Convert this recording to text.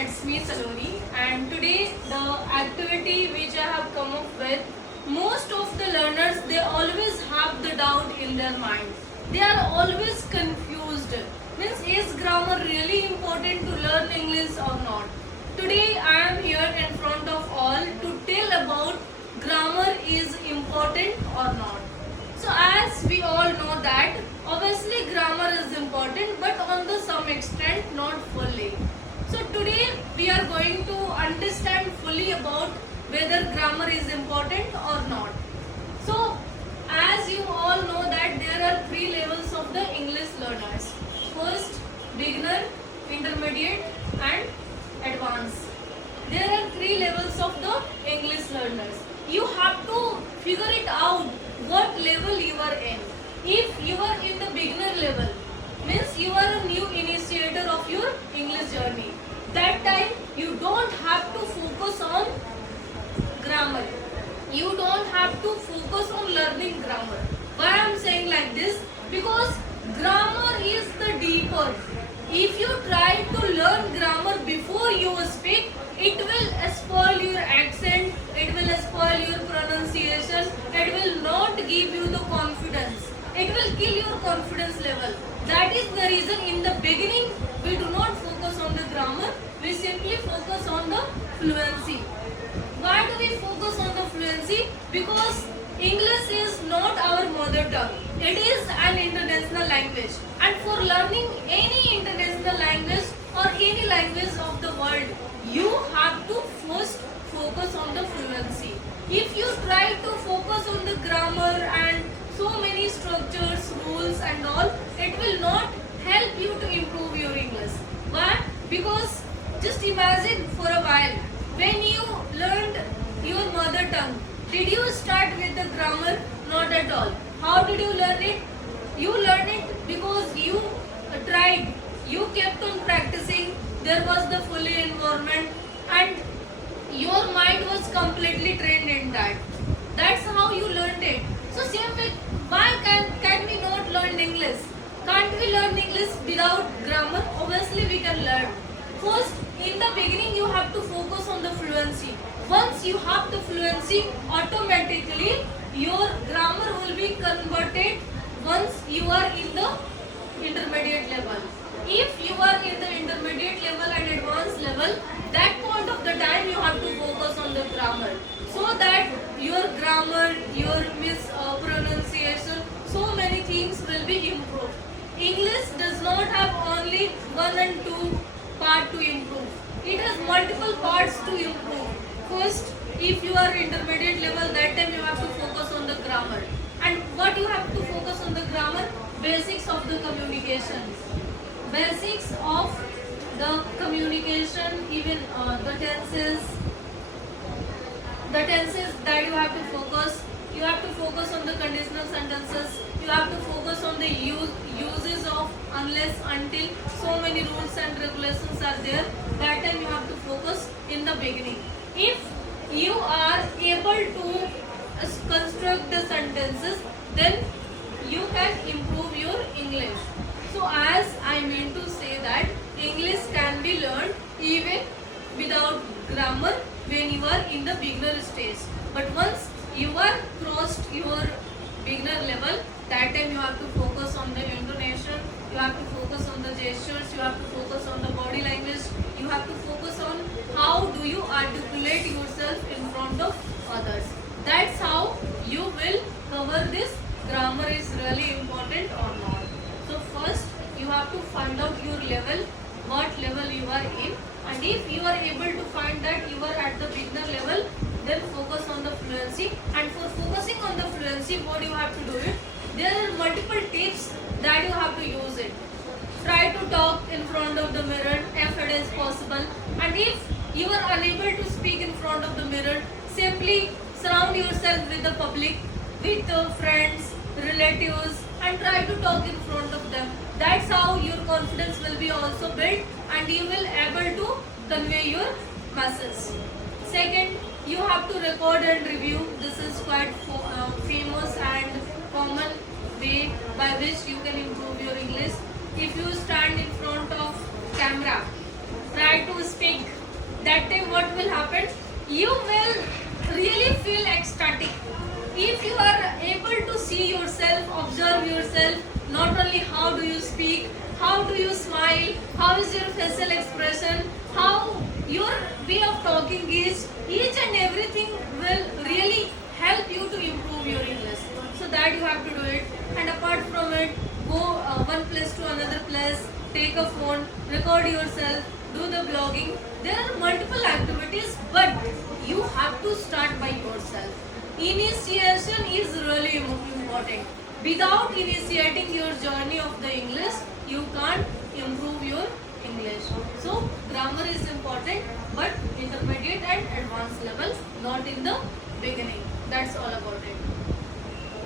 it's me Saloni, and today the activity which I have come up with, most of the learners they always have the doubt in their mind. They are always confused. Means is grammar really important to learn English or not? Today I am here in front of all to tell about grammar is important or not. So as we all know that obviously grammar is important but on the some extent not fully. So today we are going to understand fully about whether grammar is important or not. So as you all know that there are three levels of the English learners. First, beginner, intermediate and advanced. There are three levels of the English learners. You have to figure it out what level you are in. If you are in the beginner level, means you are a new initiator of your English journey. That time you don't have to focus on grammar. You don't have to focus on learning grammar. Why I am saying like this? Because grammar is the deeper. If you try to learn grammar before you speak, it will spoil your accent, it will spoil your pronunciation, it will not give you the confidence. It will kill your confidence level. That is the reason in the beginning we do not focus on the grammar, we simply focus on the fluency. Why do we focus on the fluency? Because English is not our mother tongue. It is an international language. And for learning any international language or any language of the world, you have to first focus on the fluency. If you try to focus on the grammar and so many structures, rules and all, it will not help you to improve your English. Why? Because just imagine for a while, when you learned your mother tongue, did you start with the grammar? Not at all. How did you learn it? You learned it because you tried. You kept on practicing. There was the fully environment and your mind was completely trained in that. That's how you learned it. So same way, why can we not learn English? Can't we learn English without grammar? Obviously we can learn. First, in the beginning you have to focus on the fluency. Once you have the fluency, automatically your grammar will be converted once you are in the intermediate level. If you are in the intermediate level and advanced level, that point of the time you have to focus on the grammar. So that your grammar, your mispronunciation, so many things will be improved. English does not have only one and two part to improve. It has multiple parts to improve. First, if you are intermediate level, that time you have to focus on the grammar. And what you have to focus on the grammar? Basics of the communication. Basics of the communication, even the tenses that you have to focus. You have to focus on the conditional sentences. You have to focus on the uses of unless, until. So many rules and regulations are there. That time you have to focus in the beginning. If you are able to construct the sentences, then you can improve your English. So as I mean to say that English can be learned even without grammar when you are in the beginner stage. But once you are crossed your beginner level, that time you have to focus on the intonation, you have to focus on the gestures, you have to focus on the body language, you have to focus on how do you articulate yourself in front of others. That's how you will cover this grammar is really important or not. So first you have to find out your level, what level you are in, and if you are able to find that you are at the beginner level, then focus on the fluency. And for focusing on the fluency, what you have to do it? There are multiple tips that you have to use it. Try to talk in front of the mirror if it is possible, and if you are unable to speak in front of the mirror, simply surround yourself with the public, with friends, relatives, and try to talk in front of them. That's how your confidence will be also built and you will able to convey your message. Second, you have to record and review. This is quite famous and common way by which you can improve your English. If you stand in front of camera, try to speak, that time what will happen? You will really feel ecstatic. If you are able to see yourself, observe yourself, not only how do you speak, how do you smile, how is your facial expression, how your way of talking is, each and everything will really help you to improve your English. So that you have to do it. And apart from it, go one place to another place, take a phone, record yourself, do the blogging. There are multiple activities, but you have to start by yourself. Initiation is really important. Without initiating your journey of the English, you can't improve your English. So grammar is important, but intermediate and advanced level, not in the beginning. That's all about it.